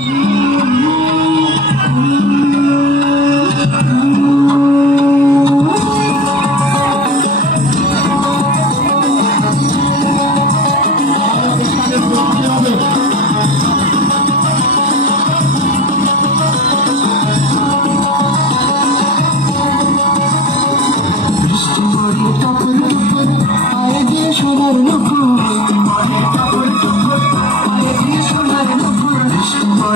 Mm-hmm.